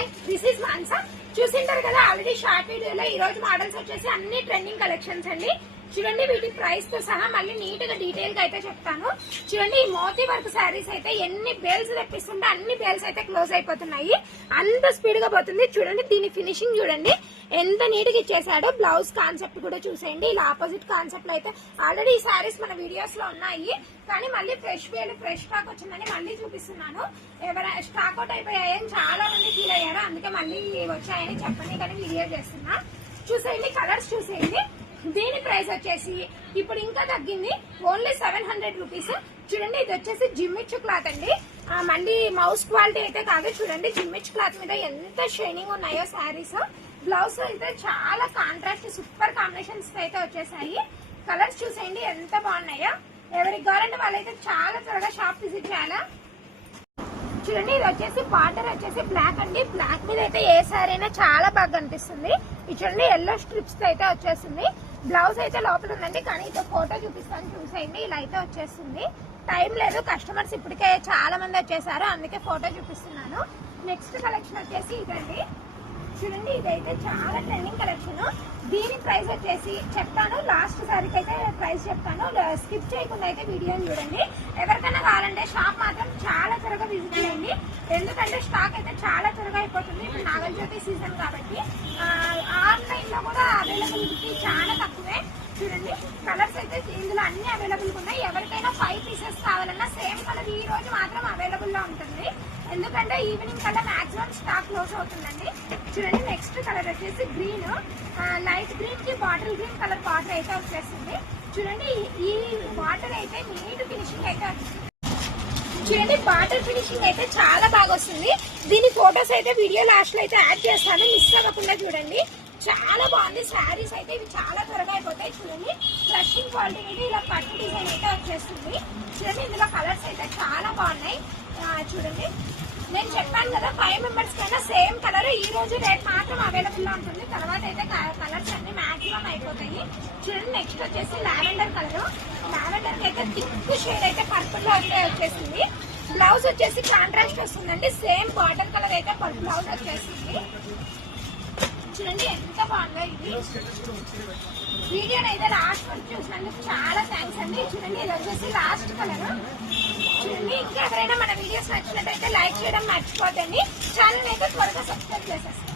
Hi this is Mansa. చూసింటారు కదా already short వీడియోలో ఈ రోజు మోడల్స్ వచ్చేసి అన్ని ట్రెండింగ్ కలెక్షన్స్ అండి. చూడండి వీటి ప్రైస్ తో సహా మళ్ళీ నీట్ గా డీటెయిల్ గా అయితే చెప్తాను. చూడండి ఈ మోతీ వర్క్ శారీస్ అయితే ఎన్ని బేల్స్ తెప్పిస్తుంటే అన్ని బేల్స్ అయితే క్లోజ్ అయిపోతున్నాయి, అంత స్పీడ్ గా పోతుంది. చూడండి దీని ఫినిషింగ్ చూడండి ఎంత నీట్ గా ఇచ్చేసాడు. బ్లౌజ్ కాన్సెప్ట్ కూడా చూసేయండి. ఇలా ఆపోజిట్ కాన్సెప్ట్ లో అయితే ఆల్రెడీ ఈ శారీస్ మన వీడియోస్ లో ఉన్నాయి, కానీ మళ్ళీ ఫ్రెష్ స్టాక్ వచ్చిందని మళ్ళీ చూపిస్తున్నాను. ఎవరైనా స్టాక్ అవుట్ అయిపోయాయని చాలా మంది ఫీల్ అయ్యారు, అందుకే మళ్ళీ వచ్చాయని చెప్పండి కానీ వీడియో చేస్తున్నా. చూసేయండి కలర్స్ చూసేయండి. దీని ప్రైస్ వచ్చేసి ఇప్పుడు ఇంకా తగ్గింది, ఓన్లీ 700 రూపీస్. చూడండి ఇది వచ్చేసి జిమ్మిచ్చు క్లాత్ అండి, మళ్ళీ మౌస్ క్వాలిటీ అయితే కాదు. చూడండి జిమ్మిచ్చు క్లాత్ మీద ఎంత షైనింగ్ ఉన్నాయో శారీస్. బ్లౌజ్ అయితే చాలా కాంట్రాస్ట్ సూపర్ కాంబినేషన్స్ అయితే వచ్చేసాయి. కలర్స్ చూసేయండి ఎంత బాగున్నాయో. ఎవరికి కావాలంటే వాళ్ళైతే చాలా త్వరగా షాప్ విజిట్ చేయాలా. చూడండి ఇది వచ్చేసి బార్డర్ వచ్చేసి బ్లాక్ అండి, బ్లాక్ మీద అయితే ఏ సారీ అయినా చాలా బాగా కనిపిస్తుంది. ఇది చూడండి ఎల్లో స్ట్రిప్స్ తో అయితే వచ్చేసింది. బ్లౌజ్ అయితే లోపల ఉందండి, కానీ ఇది ఫోటో చూపిస్తాను చూసేయండి. ఇలా అయితే వచ్చేస్తుంది. టైం లేదు, కస్టమర్స్ ఇప్పటికే చాలా మంది వచ్చేసారు, అందుకే ఫోటో చూపిస్తున్నాను. నెక్స్ట్ కలెక్షన్ వచ్చేసి ఇదండి. చూడండి ఇదైతే చాలా ట్రెండింగ్ కలెక్షన్. దీని ప్రైస్ వచ్చేసి చెప్తాను, లాస్ట్ సారికి అయితే ప్రైస్ చెప్తాను, స్కిప్ చేయకుండా అయితే వీడియోని చూడండి. ఎవరికైనా కావాలంటే షాప్ మాత్రం చాలా త్వరగా విజిట్ చేయండి, ఎందుకంటే స్టాక్ అయితే చాలా త్వరగా అయిపోతుంది. ఇప్పుడు నాగలజ్యోతి సీజన్ కాబట్టి ఆన్లైన్ లో కూడా అవైలబిలిటీ చాలా తక్కువే. చూడండి కలర్స్ అయితే ఇందులో అన్ని అవైలబుల్ ఉన్నాయి. ఎవరికైనా 5 పీసెస్ కావాలన్నా సేమ్ కలర్ ఈ రోజు మాత్రం అవైలబుల్ లో ఉంటుంది, ఎందుకంటే ఈవినింగ్ కల్లా మాక్సిమం స్టాక్ క్లోజ్ అవుతుందండి. చూడండి నెక్స్ట్ కలర్ వచ్చేసి గ్రీన్, లైట్ గ్రీన్ కి బాటిల్ గ్రీన్ కలర్ బార్డర్ అయితే వచ్చేస్తుంది. చూడండి ఈ బార్డర్ అయితే నీట్ ఫినిషింగ్ అయితే వస్తుంది. చూడండి బార్డర్ ఫినిషింగ్ అయితే చాలా బాగా వస్తుంది. దీని ఫొటోస్ అయితే వీడియో లాస్ట్ లో అయితే యాడ్ చేస్తాను, మిస్ అవ్వకుండా చూడండి. చాలా బాగుంది శారీస్ అయితే, ఇవి చాలా త్వరగా అయిపోతాయి. చూడండి ఫ్లషింగ్ క్వాలిటీ మీద ఇలా పట్టు డిజైన్ అయితే వచ్చేస్తుంది. చూడండి ఇందులో కలర్స్ అయితే చాలా బాగున్నాయి. చూడండి నేను చెప్పాను కదా 5 మెంబర్స్ కైనా సేమ్ కలర్ ఈ రోజు రేట్ మాత్రం అవైలబుల్ లో ఉంటుంది, తర్వాత అయితే కలర్స్ అన్ని మాక్సిమం అయిపోతాయి. చూడండి నెక్స్ట్ వచ్చేసి లావెండర్ కలర్, లావెండర్ కి అయితే థిక్ షేడ్ అయితే పర్పుల్ లో అయితే వచ్చేసింది. బ్లౌజ్ వచ్చేసి కాంట్రాస్ట్ వస్తుందండి, సేమ్ బార్డర్ కలర్ అయితే బ్లౌజ్ వచ్చేసింది. చూడండి ఎంత బాగుందో ఇది. వీడియోని అయితే లాస్ట్ వరకు చూసినందుకు చాలా థ్యాంక్స్ అండి. చూడండి ఇది వచ్చేసి లాస్ట్ కలర్. చూడండి ఇంకా ఎవరైనా మన వీడియోస్ నచ్చినట్టయితే లైక్ చేయడం మర్చిపోతండి. ఛానల్ అయితే త్వరగా సబ్స్క్రైబ్ చేసేస్తాను.